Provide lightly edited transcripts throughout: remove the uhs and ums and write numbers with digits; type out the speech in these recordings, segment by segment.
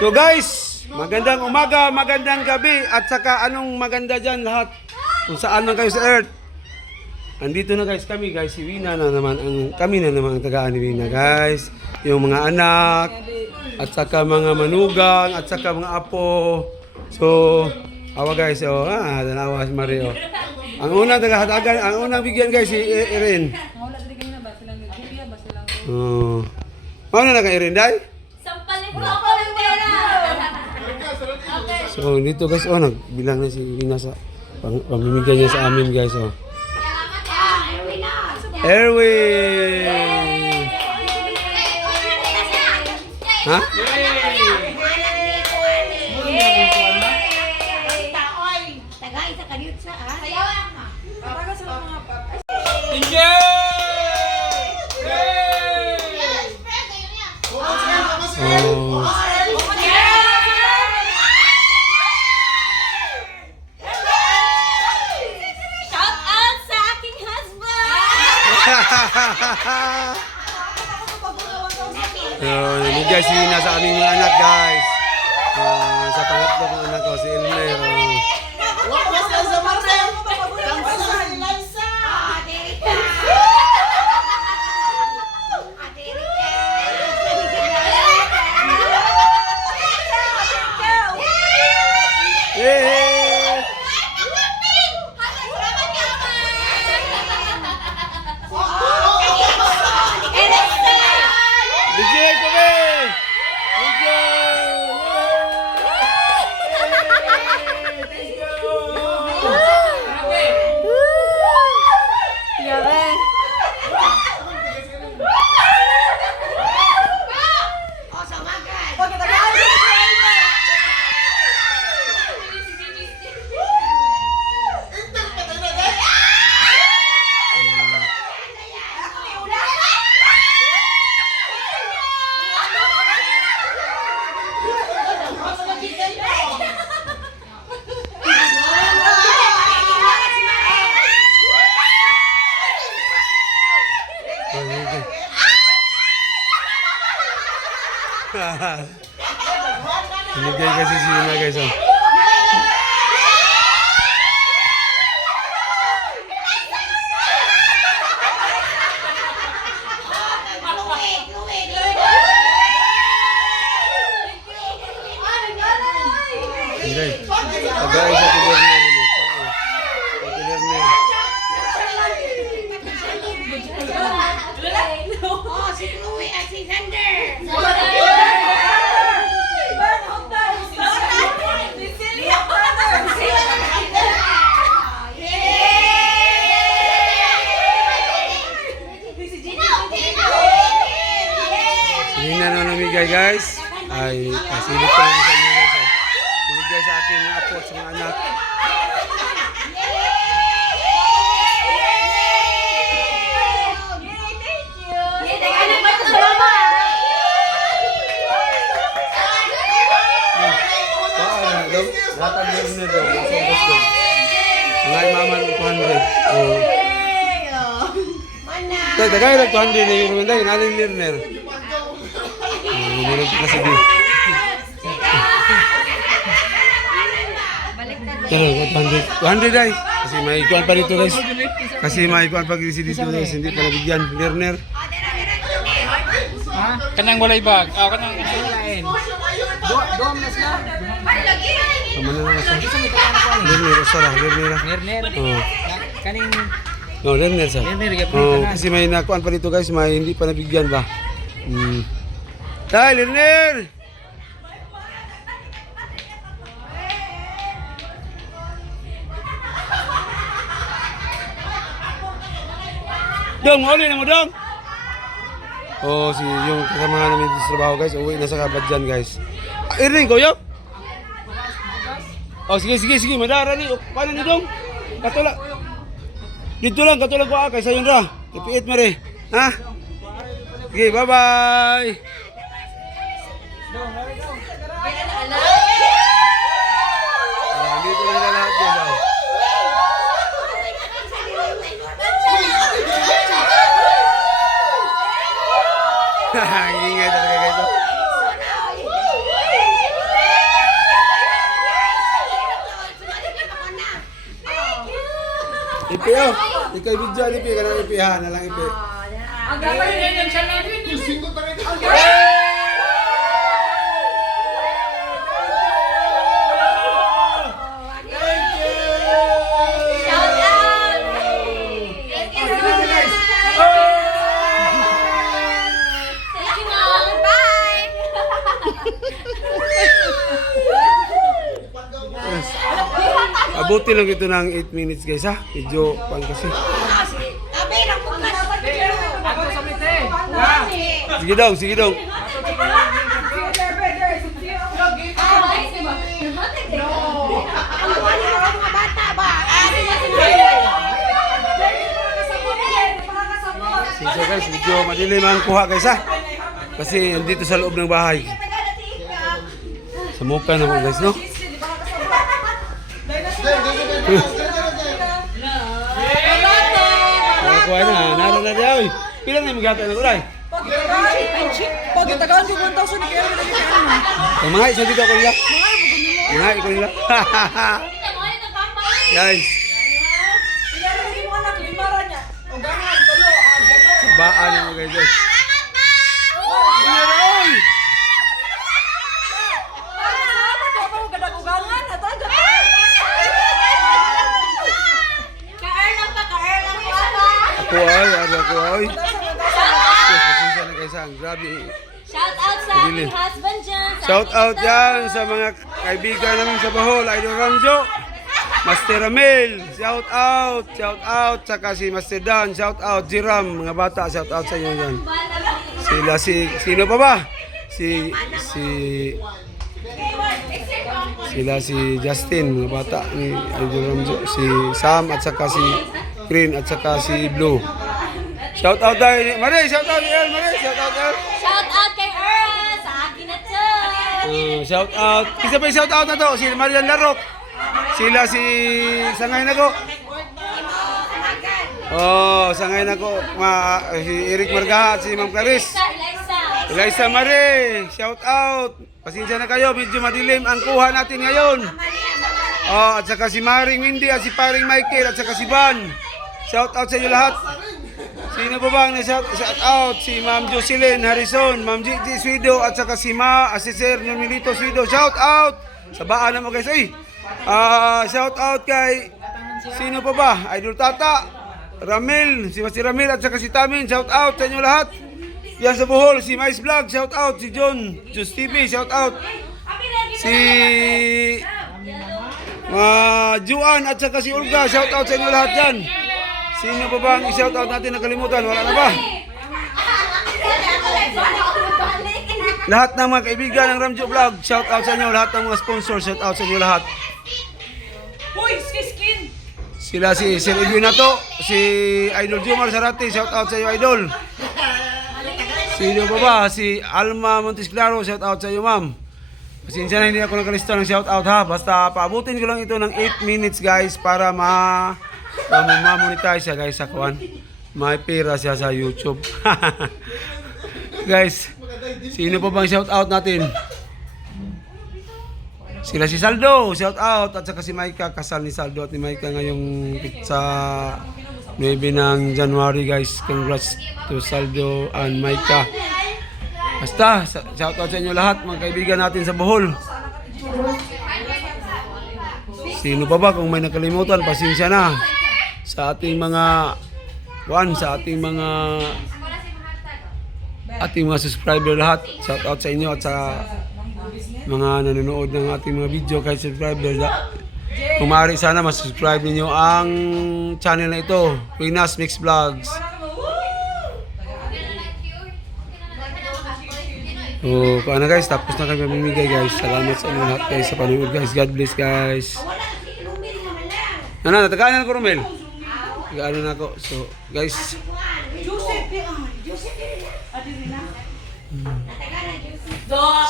So guys, magandang umaga, magandang gabi, at saka anong maganda dyan lahat. Kung saan man kayo sa earth. Andito na guys kami guys, si Wina na naman, kami na naman ang tagaan ni Wina guys. Yung mga anak, at saka mga manugang, at saka mga apo. So, awa guys, tanawa si Mario. Ang unang tagahatagan, ang unang bigyan guys, si Erin. Paano na ka Erin, day? Sampalin mo ako ng pera! So, dito guys, nagbilang na si Wina sa pamimigay niya sa amin guys, Erwin! Ha? Tagay sa kaliut sa Shout out sa aking husband! Namigay si Wina sa aming mga anak guys. Sa pangatlo ng anak ko, si Elmer. Binigay kasi si Wina guys, Tagay sa Tilerner mo. Tilerner. Si Chloe at si Sander! Wina na namigay guys. Ay, pasilip ko lang sa inyo guys. Binigay sa akin mga apo at sa mga anak. Latag Lerner daw, masubos daw. Ang ay maman 200. Tagay lang 200 na yung mga dahin, aling Lerner. Meron kasi di. Pero 200 ay. Kasi may ikuan pa dito guys. Kasi may ikuan pa dito guys, hindi pa nabigyan. Lerner. Kanang walay bag. Kanang lain. Doam na sila. Tama na lang sa. Lerner, sarah, Lerner. Lerner. Kaning Lerner sa. Lerner Kasi may nakuan pa dito guys, may hindi pa nabigyan ba. Tay, Lerner! Dong, uli na mo dong! Yung kasama namin sa trabaho guys, uwi na sa Kabadjan guys. Irene, koyo? Sige, madara ni. Paano ni dong? Katulak. Dito lang, katulak ko kay sayon ra. Ipiit mo rin. Ha? Sige, bye-bye! Dito lang na lahat yan. Ingay talaga guys. Ipi oh. Ikaw video ni Ipi kanang Ipi ha, nalang Ipi. Ang gagawin din yung siya natin. Shout out! Thank you, Mom. Bye! Yes. Abuti lang ito ng 8 minutes guys ha. Medyo pang kasi. Abirang mo ka. Ako sa mite. Sige daw, sige daw. Ang wali ng mga bata ba? Sige guys, medyo madilim ang kuha guys ha. Kasi andito sa loob ng bahay. Sa muka naman guys no. Kuha na, naroon na diya. Pilang na yung magkata na kulay. Pag itagaan ko 1,000 ni Kaya lagi ka ano. Mga isa dito ako nila. Mga ikaw nila. Guys, Kaya lagi mo anak, limaran niya. O gangan, tulo, gangan. sabaan mo guys. Guys. Uy! Salamat ako ako gadag-ugangan. Ato, gangan. Ka-earn ka, ka-earn ka. Kuhay, ano kuhay. Pasensya na guys ha. Grabe. Shout out sa Dili. aking husband dyan. sa Shout aking out ito. yan sa mga kaibigan namin sa Bohol. Idol Ramjo. Master Ramil. Shout out. Shout out. Saka si Master Dan. Shout out. Jiram. Mga bata. Shout out sa inyo yan. Sila sino pa ba? Sila si Justin. Mga bata ni Idol Ramjo. Si Sam at saka si Green at saka si Blue. Shout out dahil. Mare, shout out El. Mare, shout out El. Shout out kay Earl. Sa akin na to. Shout out. Isa pa yung shout out na to. Si Marian Larok. Sila si Sangay na ko. Oh, Sangay na ko. Si Eric Margaha at si Ma'am Clarice. Eliza. Eliza Mare. Shout out. Pasensya na kayo. Medyo madilim ang kuha natin ngayon. Oh, at saka si Maring Windy at si Paring Michael at saka si Van. Shout out sa inyo lahat. Sino ba bang na-shout out? Si Ma'am Jocelyn Harrison, Ma'am Gigi Swido, at saka si si Sir Nonilito Swido. Shout out! Sabaan na mo guys. Ay, shout out kay sino pa ba? Idol Tata, Ramil, si Ramil at saka si Tamin. Shout out sa inyo lahat. Yan sa Bohol, si Mais Vlog. Shout out. Si John, Just TV. Shout out. Si Juan at saka si Olga. Shout out sa inyo lahat dyan. Sino pa ba ang i-shout out natin nakalimutan? Wala na ba? Lahat ng mga kaibigan ng Ramjo Vlog, shout out sa inyo. Lahat ng mga sponsors, shout out sa inyo lahat. Uy, skin. Sila si Sir Edwin Nato, si Idol Jomar Sarate, shout out sa iyo Idol. Sino pa ba? Si Alma Montes Claro, shout out sa iyo ma'am. Pasensya na hindi ako nakalista ng shout out ha. Basta paabutin ko lang ito ng 8 minutes guys para ma-monetize siya guys sa kuwan. May pera siya sa YouTube. Guys, sino pa bang shout out natin? Sila si Saldo, shout out. At saka si Maika, kasal ni Saldo at ni Maika ngayong sa 9 ng January guys. Congrats to Saldo and Maika. Basta, shout out sa inyo lahat mga kaibigan natin sa Bohol. Sino pa ba kung may nakalimutan, pasensya na. Sa ating mga subscriber lahat. Shout out sa inyo at sa mga nanonood ng ating mga video kahit subscriber. Kung maaari sana mas-subscribe niyo ang channel na ito, Pinas Mix Vlogs. So, paano guys, tapos na kami mamimigay guys. Salamat sa inyo lahat guys sa panonood guys. God bless guys. Natagaan na ko Romel. Natagaan na ako. So, guys.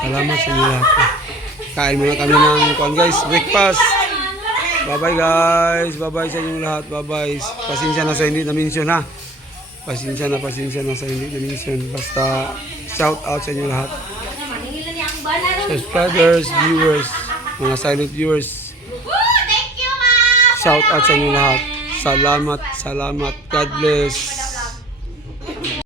Salamat sa inyo lahat. Kain muna kami ng kuwan guys, breakfast. Bye-bye guys. Bye-bye sa inyo lahat. Bye-bye. Pasensya na sa hindi na-mention ha. Pasensya na sa hindi na-mention. Basta shout out sa inyo lahat. Subscribers, viewers, mga silent viewers. Thank you, Mom! Shout out sa inyo lahat. Salamat. God bless.